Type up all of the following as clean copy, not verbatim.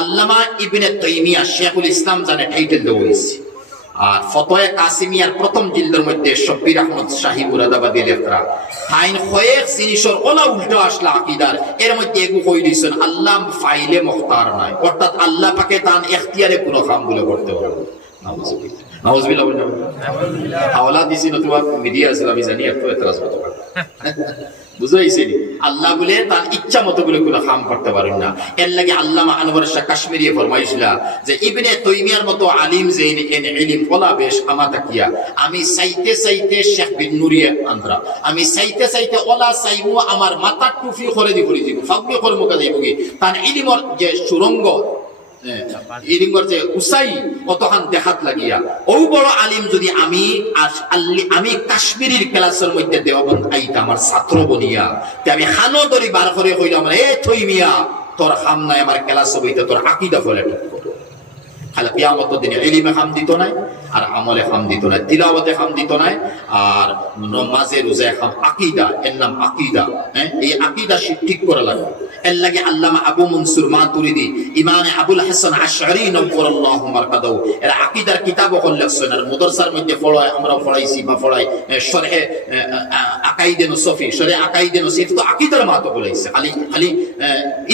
আল্লামা ইবনে তাইমিয়া শেখুল ইসলাম জানে টাইটেল দেওয়া হয়েছে। আর ফতোয়া কাসিমিয়ার প্রথম জিলদের মধ্যে শব্বির আহমদ শাহী মুরাদাবাদী লেখরা আইন কয়েক জিনিসের ওলা উল্টো আসলা আকীদার এর মধ্যে এগু কই দিছেন আল্লাহ ফাইলে মুখতার নাই, অর্থাৎ আল্লাহ পাকে তান ইখতিয়ারে কোনো কাম বলে করতে পারবে। নাউজুবিল্লাহ নাউজুবিল্লাহ নাউজুবিল্লাহ হাওলা দিছি নতুবা মিডিয়া ইসলামী জানি একটু এতরাজ করতে পারে বুঝাইছে নি আল্লাহ বলে তার ইচ্ছা মতো বলে কোনো কাম করতে পারেন না। এর লাগে আল্লামা আনওয়ার শাহ কাশ্মীরি ফরমাইছিলা যে ইবনে তাইমিয়ার মতো আলিম যেন এন ইলম ওলা বেশ আমাতা কিয়া আমি চাইতে চাইতে শেখ বিন নুরিয়া আন্দ্রা আমি চাইতে চাইতে ওলা চাইবো আমার মাথা টুফি করে দিব দিব ফাবলি কর্ম কাজে দিবি তার ইলমর যে সুরঙ্গ ইলিঙ্গর যে উসাই অতখান দেখাত লাগিয়া ও বড় আলিম যদি আমি কাশ্মীরের ক্লাসের মধ্যে দেওবন্দ আইতা আমার ছাত্র বনিয়া আমি হানো দরি বার করে কইলাম এ থইমিয়া তোর হাম নাই আমার ক্লাস বইতে তোর আকীদা ফলে খালি কিয়ামত দিনে ইলমে হাম দিত নাই আর আমলে হাম দিত নাই, তিলাওয়াতে হাম দিত নাই আর নামাজে রোজায় হাম। আকীদা এর নাম আকীদা। এই আকীদা ঠিক করা লাগবে। এর লাগে আল্লামা আবু মনসুর মাতুরিদি ইমাম আবুল হাসান আশআরী নওয়ারাল্লাহু মারকাদাহু এর আকীদার কিতাব লিখছেন। আর মাদ্রাসার মধ্যে পড়ায় আমরা পড়াইছি বা পড়াই শরহে আকাইদে নসফি শরহে আকাইদে নসফ তো আকীদার মাতো বলাইছে। খালি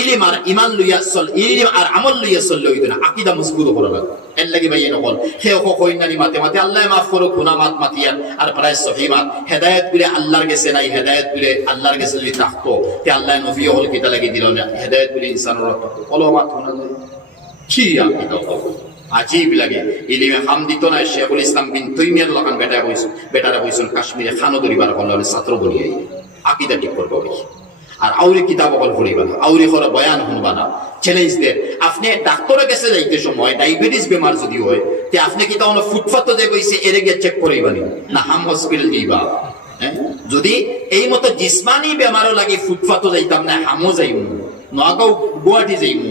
ইলম আর ঈমান লইয়া চল ইলম আর আমল লইয়া চল লইত না, আকীদা মজবুত করা লাগবে। এর লাগে ভাই নকল হে কইনানি মাতে মাতে আল্লাহ মাফ করুক গুনাহ মাতিয়া আর প্রায় সহিমাত হেদায়েত বলে আল্লাহর কাছে নাই, হেদায়েত বলে আল্লাহর কাছে যদি থাকতো তে আল্লাহ নবী হল কিতা লাগি দিল না। হেদায়েত বলে ইনসানের রত কলমাত হনা কি আকীদা আজীব লাগে। ইলমে হাম দিত না শেখুল ইসলাম বিন তাইমিয়ার লাগান বেটারা হইছেন কাশ্মীরে খানো দরিবার হল ছাত্র বনিয়াই আকীদা ঠিক করবে। আর আউরি কিতাব অকল পড়িবা না, আউরি করে বয়ান শুনবা না। চ্যালেঞ্জ দেন আপনি ডাক্তারের কাছে যাইতে সময় ডায়াবেটিস বেমার যদি হয় তে আপনি কি তাহলে ফুটপাত যে বইছে এর গিয়ে চেক করাইবানি না হাম হসপিটাল যাইবা? যদি এই মতো জিসমানি বেমারও লাগে ফুটপাত যাইতাম না হামও যাইব নগাঁও গুয়াহাটি যাইব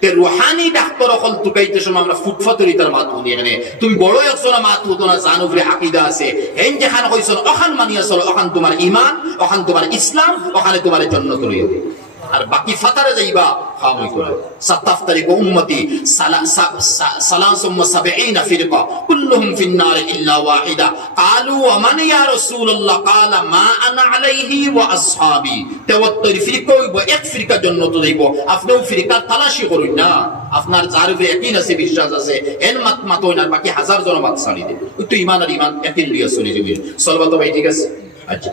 তে রুহানি ডাক্তার অকল টুকাইতে সময় আমরা ফুটপাতের ইতার মাত শুনি। এখানে তুমি বড় একজন মাত হতো না জানো উপরে আকীদা আছে হেন যেখানে হইছন ওখান মানিয়া চলো, ওখান তোমার ঈমান, ওখান তোমার ইসলাম, ওখানে তোমার জান্নাত রইবে। আর বাকি ফাতারে যাইবা খামই করে সাতাফতারিকু উম্মতি সালাসুম্মা সাবঈনা ফিরকা কুল্লুহুম ফিন-নার ইল্লা ওয়াহিদা ক্বালু ওয়া মান ইয়া রাসূলুল্লাহ ক্বালা মা আনা আলাইহি ওয়া আসহাবি। 73 ফিরকা হইব, এক ফিরকা জান্নাতে যাইব। আপনিও ফিরকা তালাশি করুন না, আপনার যার উপরে ইয়াকিন আছে বিশ্বাস আছে এন মাত হই না বাকি হাজার জন মাত ছাড়ি দেব ওই তো ঈমান আর ঈমান ইয়াকিন লিয়া চলে যাবে। সলবা তো ভাই ঠিক আছে। আচ্ছা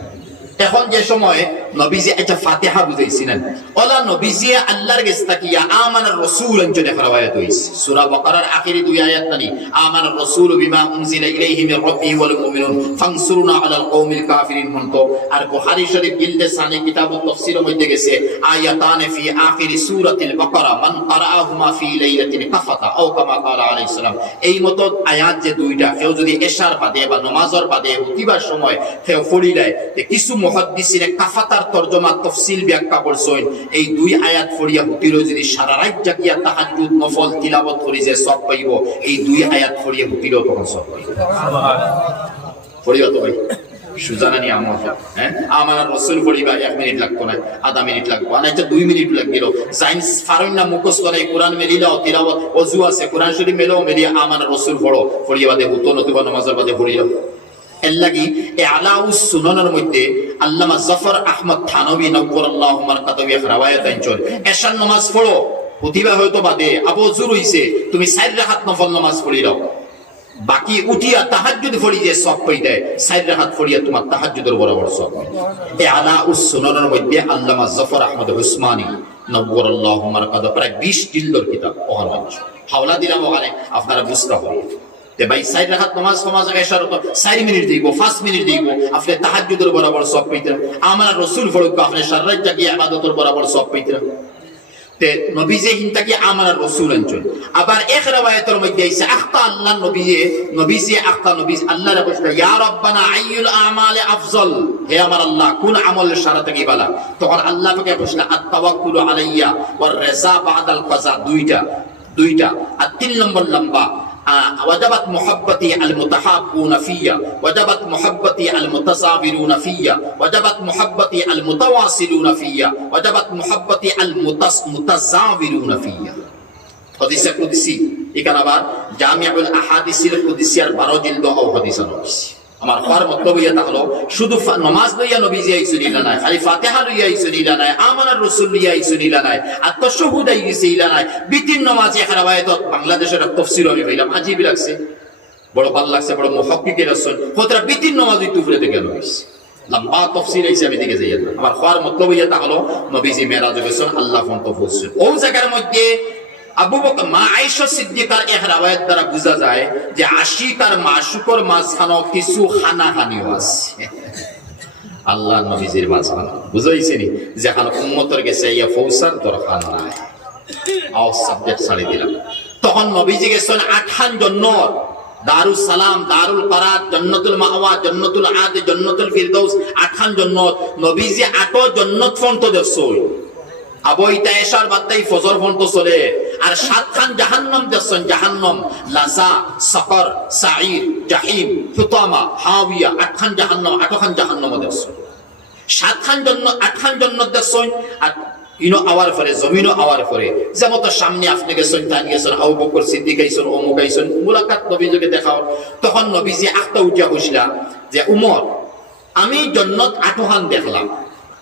এখন যে সময় নবীজি একটা ফাতিহা বুঝাইছিলেন ওলা নবীজি আল্লাহর কাছে তাকিয়া আমানার রাসূল এর ফরমায়াত হইছে। সূরা বাকারার আখিরি দুই আয়াত নানি আমানার রাসূল বিমা উনজিলা ইলাইহি মির রাব্বিহি ওয়াল মুমিনুন ফানসুরনা আলাল কওমিল কাফিরিন হনতো। আর বুখারী শরীফ গিলদে সানে কিতাবুত তাফসীরের মধ্যে গেছে আয়াতান ফি আখিরি সূরাতিল বাকারা মান ক্বারাআহুমা ফি লাইলাতিন কাফাতা আও কামা ক্বালা আলাইহিস সালাম। এই মতো আয়াত যে দুইটা কেউ যদি এশার বাদে বা নামাজের বাদে উঠিবার সময় কেউ পড়িলায় তে কিছু মুহাদ্দিসিনে কাফাতার তরজমা তাফসীল ব্যাখ্যা করছেন এই দুই আয়াত পড়িয়া হুতিরো যদি সারা রাত জাগিয়া তাহাজ্জুদ নফল তিলাওয়াত করি যে সব পাইব, এই দুই আয়াত পড়িয়া হুতিরো তখন সব পাইব। সুবহানাল্লাহ পড়িয়া তো ভাই সুজানানি আমল আমার রাসূল পড়িবা 1 মিনিট লাগতো না, আধা মিনিট লাগবো না, এটা 2 মিনিট লাগিল। সাইন্স ফারুন না মুখস্থ নাই কোরআন মেলিলাও তিলাওয়াত ওযু আছে কোরআন শরীফ মেলাও মেলিয়া আমার রাসূল পড়ো পড়িয়া বাদে হুতো নতুবা নামাজের বাদে পড়িয়া। এর লাগি আলাউস সুনানের মধ্যে আল্লামা জাফর আহমদ থানবী নওয়ারাল্লাহু মারকাতাহু riwayat আনছেন এশার নামাজ পড়ো প্রতিভা হয়তো বাদে আবু যুর হইছে তুমি 4 রাকাত নফল নামাজ পড়ি দাও বাকি উঠিয়া তাহাজ্জুদ পড়ি যে সব পাই দেয় 4 রাকাত পড়িয়া তোমার তাহাজ্জুদের বরাবর সব। এই আলাউস সুনানের মধ্যে আল্লামা জাফর আহমদ উসমানী নওয়ারাল্লাহু মারকাতাহু প্রায় 20 জিলদের কিতাব ওখানে হাওলা দিলাম ওখানে আপনারা বুঝতে হবে তে ভাই 4 রাকাত নামাজ এশার 4 মিনিট দিব 5 মিনিট দিব আপনি তাহাজ্জুদের বরাবর সব পাইতেন। আমার রাসূল ফরক আপনি সারা রাত জাগিয়া ইবাদতের বরাবর সব পাইতেন। তে নবীজি হিনতাকি আমার রাসূল আনছেন। আবার এক riwayatর মধ্যে আছে আখতা আল্লাহ নবীজি আখতা নবী আল্লাহ রাব্বুল ইয়া রাব্বানা আইয়ুল আমাল আফজল, হে আমার আল্লাহ কোন আমল সারা থেকে ভালো? তখন আল্লাহ পাকে প্রশ্ন আত-তাওয়াক্কুলু আলাইয়া ওয়ার রিজা বাদাল কাযা দুইটা আর 3 নম্বর লম্বা وجبت محبتي المتحابون فيا وجبت محبتي المتساورون فيا وجبت محبتي المتواصلون فيا وجبت محبتي المتزاورون فيا। হাদিসে কুদসি এখানে আবার জামিউল আহাদিসিল কুদসিয়ার 12 জিলদ ও হাদিস আছে আমার ফার মতলব ইয়া তাহলো শুধু নামাজ লইয়া নবীজি আইছেন ইলা নাই, খালি ফাতিহা লইয়া আইছেন ইলা নাই, আমানার রাসূল লইয়া আইছেন ইলা নাই, আর তাশাহুদ আইছে ইলা নাই, বিতিন নামাজ এক রাওয়ায়াত বাংলাদেশের তাফসীর আমি পাইলাম আজীব লাগছে, বড় ভালো লাগছে, বড় মুহাক্কিকের রাসূল কতরা বিতিন নামাজ তুফরে থেকে লইছে লম্বা তাফসীর আইছে আমি দিকে যাই না। আমার ফার মতলব ইয়া তাহলো নবীজি মেরাজ গেছেন আল্লাহ ফন্ত বলছেন ও জায়গার মধ্যে আবু বকর মা আয়েশা সিদ্দিকার এক রাওয়ায়াত দ্বারা বোঝা যায় যে আশিক আর মাশুকর মাঝখানে কিছু হানাহানিও আছে আল্লাহ নবীজির মাঝখানে বুঝাইছেনি যেখানে উম্মতের গেছে ইয়া ফৌসার দরকার নাই আও সাবজেক্ট ছাড়ি দিলাম। তখন নবীজি গেছেন 8 জন্নত, দারুস সালাম, দারুল কারাত, জান্নাতুল মাওয়া, জান্নাতুল আদ, জান্নাতুল ফিরদৌস, 8 জন্নত। নবীজি 8 জন্নত ফন্ত দেখছই আবইতা এশার বাত্তাই ফজর ফন্ত চলে, আর 7খান জাহান্নাম দেখছেন, জাহান্নাম, লাযা, সাকর, সাঈর, জাহিম, হুতামা, হাওিয়া, 8খান জাহান্নাম, 8খান জাহান্নাম দেখছেন, 7খান জন্নত, 8খান জন্নত দেখছেন। আর ইনো আওয়ার পরে জমিনও আওয়ার পরে যেমন তো সামনে আপনি গেছেন, তাই গেছেন, আবু বকর সিদ্দিক আইছেন, অমুক আইছেন, মুলাকাত নবীজিকে দেখাও। তখন নবীজি আখতা উঠিয়া কইছিলা যে উমর আমি জন্নত 8খান দেখলাম,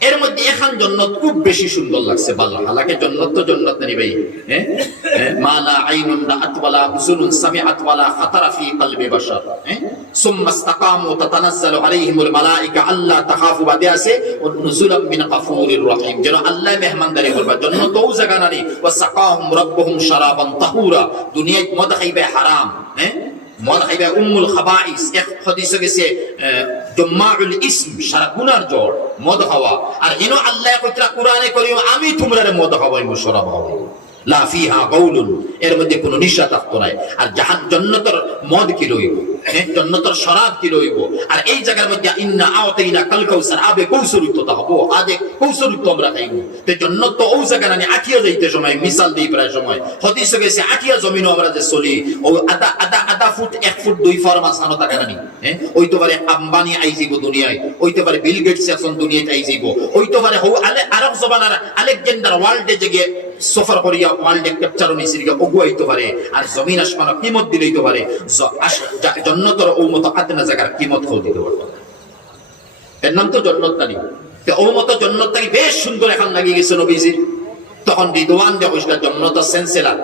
এর মধ্যে এখান জন্নত খুব বেশি সুন্দর লাগছে, ভালো হালাকে জন্নত তো জন্নত নেই ভাই, হ্যাঁ মালা আইনুন রাআত ওয়ালা উযুনুন সামিআত ওয়ালা খাতারা ফি কলবি বাশার, হ্যাঁ সুম্মা ইসতাকামু তাতানাজ্জালু আলাইহিমুল মালাইকা আল্লা তাখাফু বাদে আছে ওয়া নুজুলাম মিন গাফুরির রহিম, যেন আল্লাহ মেহমানদারি করবা জন্নত ও জায়গা নানি, ওয়া সাকাহুম রাব্বুহুম শারাবান তাহুরা, দুনিয়ায় মদ খাইবে হারাম, হ্যাঁ মদ খাইবে উম্মুল খাবাইস, এক হাদিসে গেছে জুম্মাউল ইসম, সারা গুনার জড় মদ খাওয়া। আর এনো আল্লাহ কইতরা কোরআনে করিম আমি তোমরারে মদ খাওয়াইমু, শরাব খাওয়াইমু, লা ফিহা গাউলুন, এর মধ্যে কোনো নিশা থাকতো নাই। আর জান্নাতের মদ কি লইব, জান্নাতের শরাব কি লইব। আর এই জায়গার মধ্যে ইন্না আওতাইনা কাল কাউসার, আবে কৌসরিত তা হবো, আদে কৌসরিত আমরা খাইব। তে জান্নাত তো ও জায়গা না আটিয়া যাইতে সময় মিসাল দেই প্রায় সময় হাদিসে গেছে আটিয়া জমিন আমরা যে চলি ও আধা ফুট 1 ফুট 2 ফরমা সানো টাকা নানি, হ্যাঁ ওইতো পারে আম্বানি আইজিব দুনিয়ায়, ওইতো পারে বিল গেটস এখন দুনিয়াতে আইজিব, ওইতো পারে হও আরব জবানার আলেকজান্ডার ওয়ার্ল্ডে যে সফর করিয়া ওয়ার্ল্ডে ক্যাপচার নিছিরিয়া ওগুয়াইতে পারে। আর জমিন আসমান কিমত দিলেইতে পারে, জান্নাতের ও মত আদনা জায়গার কিমত হল দিতে পারবে, এর নাম তো জান্নাত নানি। তে ও মত জান্নাত নাকি বেশ সুন্দর এখন লাগি গেছে নবীজির। তখন রিদওয়ান দেখোসলা জান্নাতের সেন্সেলার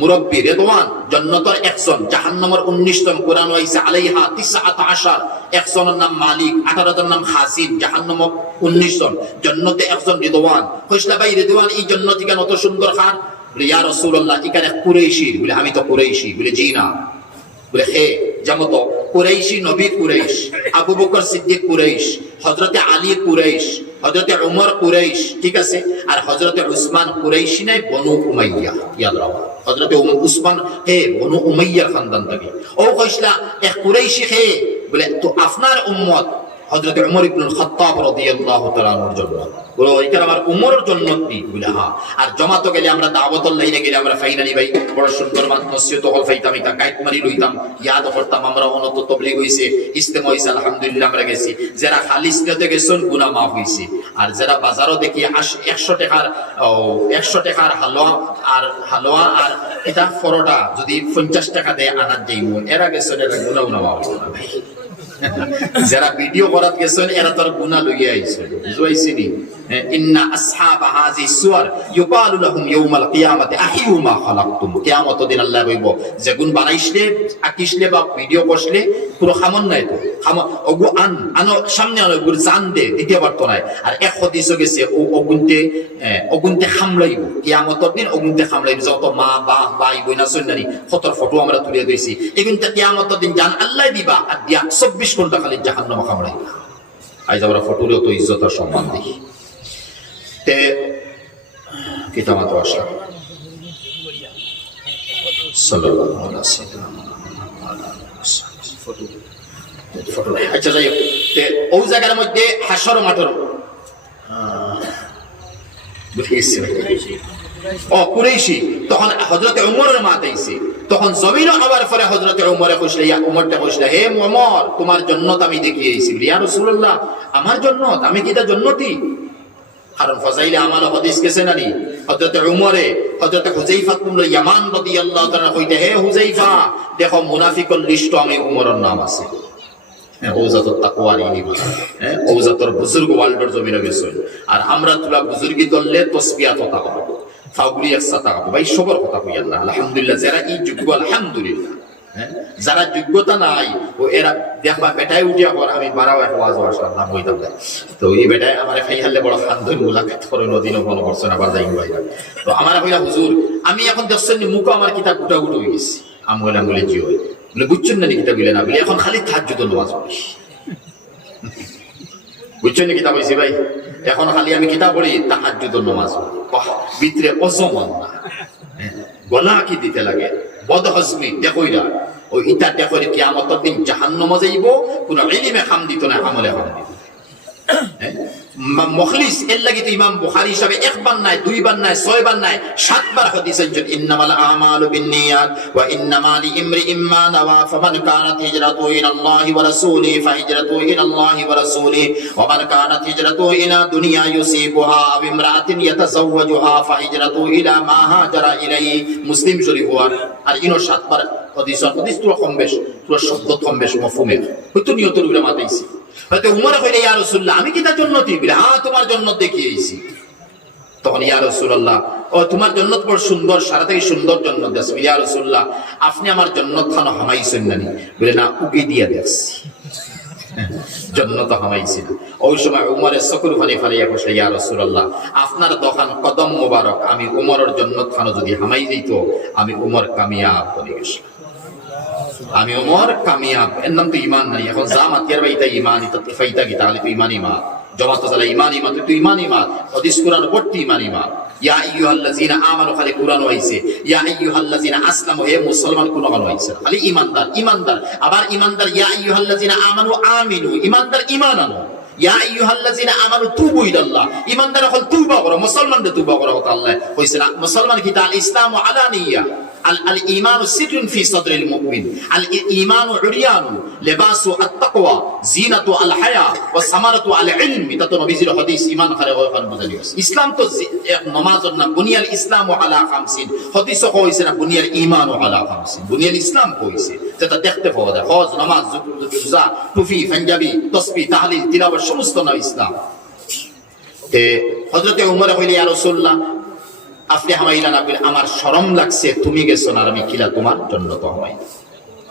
মুরব্বী রিদওয়ান জান্নাতের একজন, জাহান্নামের 19তম, কোরআন হইছে আলাইহা 19, একজনের নাম মালিক, 18টার নাম হাসিব, জাহান্নাম 19 জন, জান্নাতে একজন রিদওয়ান। কইসলা ভাই রিদওয়ান এই জান্নাত কেন অত সুন্দর খান? ইয়া রাসূলুল্লাহ এখানে কুরাইশী, বলে আমি তো কুরাইশী, বলে জি না, বলে হে যেমন তো কুরাইশী নবী কুরাইশ, আবু বকর সিদ্দিক কুরাইশ, হযরতে আলী কুরাইশ, হযরতে উমর কুরাইশ, ঠিক আছে, আর হযরতে উসমান কুরাইশী নাই, বনু উমাইয়া, ইয়াদ রাখো হযরতে উসমান হে বনু উমাইয়ার খানদান থেকে। ও কইসলা এক কুরাইশী হে, বলে তো আপনার উম্মত হযরতে উমর ইবনুল খাত্তাব রাদিয়াল্লাহু তাআলা আনহুর জন্য, বলে এখানে আমার উমরের জন্য কি? বলে হ্যাঁ। আর জমাতো গেলে আমরা দাওয়াতুল লাইলে গেলে আমরা ফাইনালি ভাই বড় সুন্দর নসিহত হল ফাইতাম, এটা গাইড মারি লইতাম, ইয়াদ করতাম, আমরা অনত তবলিগ হইছে, ইজতেমা হইছে, আলহামদুলিল্লাহ আমরা গেছি। যারা খালিস নিয়তে গেছেন গুনাহ মাফ হইছে। আর যারা বাজারও দেখি 100 টাকার হালুয়া আর এটা পরোটা যদি 50 টাকা দেয় আনার যাইব, এরা গেছেন, এরা গুনাহ মাফ হইছে না ভাই। যারা ভিডিও করাত গেছেন এরা তার গুনাহ লইয়া আইছে, বুঝাইছিনি? ইন্না আসহাবা হাযি সুওয়ার ইউকালু লাহুম ইয়াউমাল কিয়ামাতি আহিউ মা খালাকতুম, কিয়ামত দিন আল্লাহ কইব যে গুণ বানাইছলে, আকিছলে বা ভিডিও করছলে পুরো খামন নাই তো, ওগু আনো সামনে আনো, গুর জান দে দিতে পারতো না। আর এক হাদিসে গেছে অগুনতে খামলাইব, কিয়ামত দিন অগুনতে খামলাইব, যত মা ভাই বোনা সন্তানি কত ফটো আমরা তুলে দিয়েছি, এগুনতে কিয়ামত দিন জান আল্লাহ দিবা, আর দিয়া 24 ঘন্টা খালি জাহান্নাম খামলাইবা। আজ আমরা ফটোরেও তো ইজ্জত আর সম্মান দেখি। তে কিতামাত আসলাম সাল্লাল্লাহু আলাইহি ওয়াসাল্লাম। আচ্ছা যাই হোক, ও জায়গার মধ্যে হাসর মাঠর কুরাইশী, তখন হযরতে উমরের মা আইছে, তখন জমিন হওয়ার পরে হযরতে উমরে কইছিল, ইয়া উমরটা কইছিল, হে উমর তোমার জান্নাত আমি দেখি আইছি। ইয়া রাসূলুল্লাহ আমার জান্নাত, আমি কি তা জান্নাতি? কারণ ফজাইলে আমাল হাদিস গেছে না নি, হযরত উমরে হযরত হুযাইফা ইবনে ইয়ামান রাদিয়াল্লাহু তাআলা কইতে, হে হুযাইফা, দেখো মুনাফিকের লিস্ট আমি উমরের নাম আছে। ওজাতর তাকওয়ার ইনিবা, ওজাতর বুজুর্গ ওয়ার্ল্ডের জমিনে গেছে। আর আমরা তুলা বুজুর্গি দললে তসবিয়াত কথা বলবো, ফাউলি একসাথে কথা ভাই, সবর কথা কই আল্লাহ আলহামদুলিল্লাহ। যারা এই যোগ্য আলহামদুলিল্লাহ, যারা যোগ্যতা নাই ও এরা দেখবা বেটায় উঠিয়া পর আমি বারাও এক ওয়াজ আসলাম নাম হইতাম না। তো এই বেটায় আমার খাই হারলে বড় খান্দন মুলাকাত করে নদীনও কোনো করছে না, বাজাই ভাইরা। তো আমার কইলা হুজুর আমি এখন দেখছেন মুখ আমার কিতাব গুটা গুটো হয়ে গেছি। আমি বললাম বলে জি হয় বলে বুঝছেন না কিতাব বলে না বলে এখন খালি তাহাজ্জুদ নামাজ পড়ি। বুঝছেন কিতাব হইছে ভাই, এখন খালি আমি কিতাব পড়ি তাহাজ্জুদ নামাজ পড়ি। বাহ, ভিতরে অজমান না, গলা কি দিতে লাগে, বদহজমি দেখইরা ওই ইটা দেখরে কিয়ামতের দিন জাহান্নামে যাইব, কোন ইলমে খাম দিত না, আমলে খাম দিত। মুখলিস এর লাগি তো ইমাম বুখারী হিসাবে একবার নাই, দুইবার নাই, ছয়বার নাই, 7 বার হাদিস আনছেন, ইন্নামাল আমালু বিন্নিয়াত ওয়া ইন্নামা লিইমরিইম মা নাওয়া, ফামান কানাত হিজরাতুহু ইলাল্লাহি ওয়া রাসূলিহি ফাহিজরাতুহু ইলাল্লাহি ওয়া রাসূলিহি, ওয়া মান কানাত হিজরাতুহু ইলা দুনিয়া ইউসিবুহা আও ইমরাআতিন ইয়াতাযাওয়াজুহা ফাহিজরাতুহু ইলা মা হাজারা ইলাইহি। মুসলিম শরীফ ওয়ার আর ইনো 7 বার হাদিস তো কম বেশ, পুরো শব্দ কম বেশ মফহুমের হয়তো নিয়তের উপরে মাতাইছি। হয়তো উমর কইলে ইয়া রাসূলুল্লাহ আমি কি তার জান্নাতি বলে, হ্যাঁ তোমার জান্নাত দেখিয়েছি। তখন ইয়া রাসূলুল্লাহ ও তোমার জান্নাত বড় সুন্দর, সারা থেকে সুন্দর জান্নাত দেশ। ইয়া রাসূলুল্লাহ আপনি আমার জান্নাত খানো হামাইছেন না নি বলে, না উকি দিয়া দেখছি, জান্নাত হামাইছি না। ওই সময় উমরের চকুর পানি ফালিয়া কইছে, ইয়া রাসূলুল্লাহ আপনার দোকান কদম মোবারক, আমি উমরের জান্নাত খানো যদি হামাই দিত আমি উমর কামিয়াব হয়ে গেছি, আমি ওমর কামিয়াব। এর নাম তো ইমান নাই। এখন জামাতিয়ার বাইতা ইমান, এটা ফাইতা কি তাহলে তো ইমান ইমান, জমাত তাহলে ইমান ইমান, তুই তো ইমান ইমান, হাদিস কুরআন পড়তি ইমান ইমান। ইয়া আইয়ুহাল্লাযিনা আমানু, খালি কুরআন হইছে, ইয়া আইয়ুহাল্লাযিনা আসলামু, হে মুসলমান কোন গান হইছে, খালি ইমানদার ইমানদার। আবার ইমানদার ইয়া আইয়ুহাল্লাযিনা আমানু আমিনু, ইমানদার ইমান আনো। ইয়া আইয়ুহাল্লাযিনা আমানু তুবু ইলাল্লাহ, ইমানদার হল তুবা করো, মুসলমানদের তুবা করো কথা আল্লাহ কইছে না। মুসলমান কি আল ইসলামু আলানিয়া, আল ঈমানু সিররুন ফি সাদরিল মুমিন, আল ঈমানু উরিয়ানু লিবাসু আত-তাকওয়া জিনাতু আল হায়া ওয়া সামারাতু আল ইলম। এটা তো নবীজির হাদিস, ঈমান করে ওখান বুঝালি। ইসলাম তো এক নামাজের নাম, বুনিয়াল ইসলামু আলা খামসিন। হাদিস কইছে না বুনিয়াল ঈমানু আলা খামসিন, বুনিয়াল ইসলাম কইছে, যেটা দেখতে পাওয়া যায়। হজ, নামাজ, রোজা, টুপি, পাঞ্জাবি, তাসবিহ, তাহলিল, তিলাওয়াত সমস্ত নাম ইসলাম। তে হযরতে উমর কইলে, ইয়া রাসূলুল্লাহ আপনি হামাইলা না বলে আমার শরম লাগছে, তুমি গেছো না, আমি কিলা তোমার জন্য তো হামাই।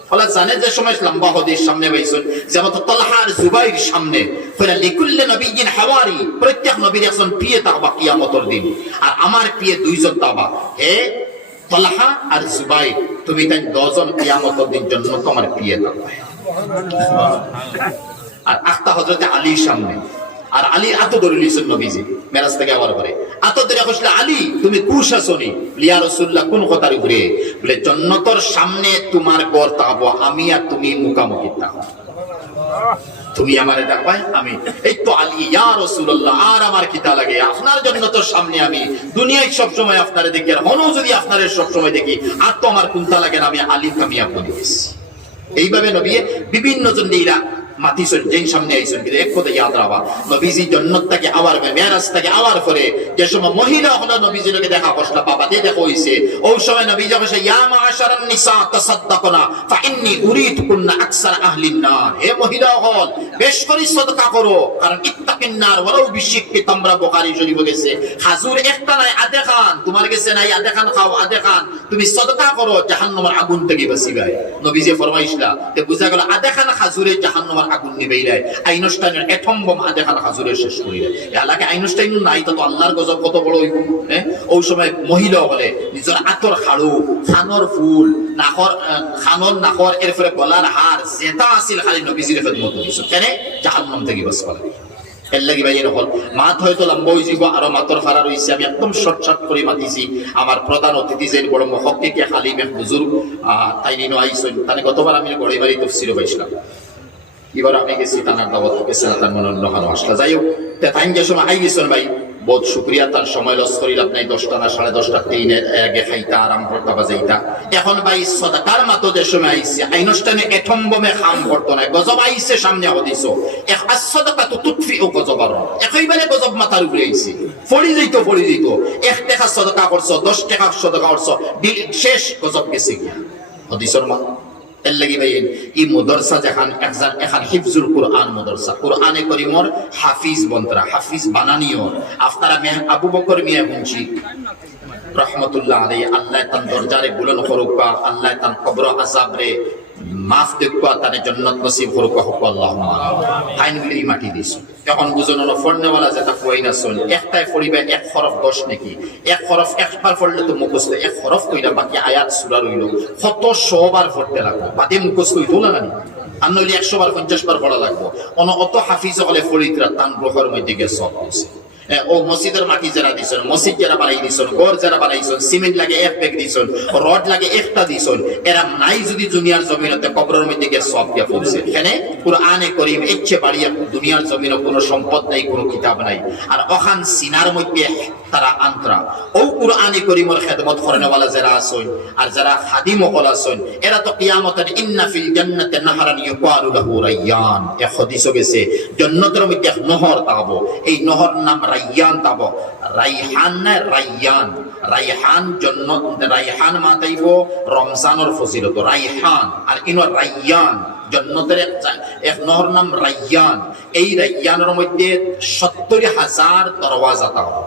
ফলে জানে যে সময় লম্বা হাদিস সামনে পাইছেন, যেমন তালহা আর জুবাইর সামনে ফলে লিকুল্লি নবিয়্যিন হাওয়ারি, প্রত্যেক নবীর একজন প্রিয় তাবা কিয়ামতের দিন। আর আমার প্রিয় দুইজন তাবা, হে তালহা আর জুবাইর, তুমি তাই 2 জন কিয়ামতের দিন জন্য তোমার প্রিয় তাবা। আর আখতা হযরতে আলীর সামনে, আর আলী আতো ধরে লিছেন নবীজি মেরাজ থেকে আবার করে আতো ধরে কইছিল, আলী তুমি কুশাসনি। ইয়া রাসূলুল্লাহ কোন কথার উপরে বলে, জান্নাতের সামনে তোমার ঘর তাকাবো, আমি আর তুমি মুখামুখি তাকাবো, তুমি আমারে দেখবা আমি। এই তো আলী, ইয়া রাসূলুল্লাহ আর আমার কিতা লাগে, আপনার জান্নাতের সামনে আমি দুনিয়ায় সব সময় আপনারে দেখি, আর হনো যদি আপনারে সব সময় দেখি, আর তো আমার কোনটা লাগে না, আমি আলী কামিয়াব হয়ে গেছি। এইভাবে নবী বিভিন্ন জন দিরা মাতিছেন, যেই সামনে আইছেন। কিন্তু এক কথা ইয়াদ রাখবা, নবীজি জান্নাত থেকে আওয়ার মেরাজ থেকে আওয়ার পরে যে সময় মহিলা হলো নবীজিকে দেখা কষ্ট পাবা দিয়ে দেখা হইছে, ওই সময় নবীজি কইছে, ইয়া মাআশারান নিসা তাসাদদাকনা ফাইন্নী উরিদকুন্না আকসার আহলিন নার। হে মহিলা হল বেশ করে সাদকা করো, কারণ ইত্তাকিন নার ওয়ালাউ বিশিক্কি তামরা। বুখারী শরীফ গেছে, হাজুর একটা নাই আধে খান, তোমার কাছে নাই আধে খান খাও, আধে খান তুমি সাদকা করো, জাহান্নামের আগুন থেকে বাঁচিবা। নবীজি ফরমাইছিলা, তে বুঝা গেল আধে খান হাজুরে জাহান্নামের আগুন নিবেইলাই। আইনস্টাইনের অ্যাটম বোম আধে খান হাজুরে শেষ করিলে। এলাকায় আইনস্টাইন নাই, তো আল্লাহর গজব কত বড় হইব। ওই সময় মহিলা বলে নিজের আতর খাড়ু, খানর ফুল, নাখর খানর নাখর, এরপরে গলার হার যেটা আছিল খালি নবীজির খেদমত করিস, কেন জাহান্নাম থেকে বাঁচবা লাগে। এর লাগি ভাই এরকম মাত হয়তো লম্বা হয়ে যাব, আরো মাতর ফারা রয়েছে। আমি একদম শর্টশট করে মাতিছি আমার প্রধান অতিথি যে বড় মহক্কিকে হালিম এক বুজুর্গ, তাই নিনো আইসেন। তাই গতবার আমি গড়ে বাড়ি তফসির পাইছিলাম, এবার আমি গেছি তানার দাওয়াত গেছে না, তার মনে অন্য হানো আসলা। যাই হোক তাই যে সময় আই গেছেন ভাই বহুত শুক্রিয়া তার সময় লস করিলাম নাই 10টা না 10:30 3-এর আগে খাইতা আরাম করতে বাজাইতা এখন ভাই সদাকার মাতো যে সময় আইছে আইনস্টানে এটম বোমে খাম করতো না গজব আইছে সামনে হদিছো এক আসদাকা তো তুতফি ও গজবার একইবারে গজব মাথার উপরে আইছে ফড়ি যাইতো 1 টাকা সদকা করছো 10 টাকা সদকা করছো শেষ গজব গেছে গিয়া হদিসর মা এর লাগি ভাই এই মাদ্রাসা যেখান এখন হিফজুল কুরআন মাদ্রাসা কুরআনে কারীমর হাফিজ বন্তরা হাফিজ বানানিও আপনারা আবু বকর মিয়া মুন্সি রহমাতুল্লাহ আলাইহি আল্লাহ তার দরজারে বুলন্দ করুক আল্লাহ তার কবর আযাব রে মাফ দেখবা তারে জান্নাত নসিব করুক আল্লাহুম্মা আমিন বিলি মাটি দিস এখন বুঝনো না ফড়নেওয়ালা যেটা কইনা শুন একটাই পড়িবে এক হরফ 10 নাকি এক হরফ একবার পড়লে তো মুখস্থ এক হরফ কইরা বাকি আয়াত সূরা রইল কত 100 বার পড়তে লাগবে বাদে মুখস্থ হইতো না জানি আর নইলে 100 বার 50 বার পড়া লাগবে অত হাফিজ হলে ফরিদরা তান রোহর মধ্যে গেছে সব হইছে ও মসজিদের মাটি যারা দিছেন মসজিদ যারা বানাই দিছেন ঘর যারা বানাইছেন সিমেন্ট লাগে এক ব্যাগ দিছেন রড লাগে একটা দিছেন এরা নাই যদি দুনিয়ার জমিনতে কবরের মধ্যে গিয়ে সব দিয়া পড়ছে এখানে কুরআনে কারীম ইচ্ছে বাড়িয়া দুনিয়ার জমিনে কোনো সম্পদ নাই কোনো কিতাব নাই আর ওখান সিনার মধ্যে তারা আন্তরা ও কুরআনে কারীমের খেদমত করেনওয়ালা যারা আছেন আর যারা খাদিম হল আছেন এরা তো কিয়ামতের ইন্না ফিল জান্নাতি নাহরান ইউকালু লাহু রায়্যান এ হাদিস গেছে জান্নাতের মধ্যে এক নহর তাবো এই নহর নাম রায়্যান তাবো রাইহান না রায়্যান রাইহান জান্নাত রাইহান মাতাইবো রমজানের ফজিলত রাইহান আর ইনো রায়্যান জান্নাতের এক নহর নাম রায়্যান এই রায়্যানের মধ্যে ৭০,০০০ দরওয়াজা তাবো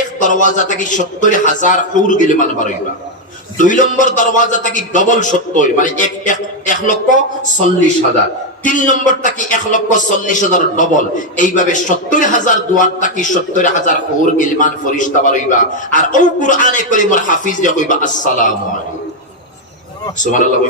এক দরওয়াজা থেকে ৭০,০০০ হুর গিলমান বারইবা 2 নম্বর দরওয়াজা থেকে ডবল 70 মানে ১,৪০,০০০ 3 নম্বর থেকে ১,৪০,০০০ ডবল এইভাবে ৭০,০০০ দুয়ার থেকে ৭০,০০০ হুর গিলমান ফেরেশতা বারইবা আর ও কুরআনে কারীমের হাফিজ যে কইবা আসসালামু আলাইকুম সুবহানাল্লাহ।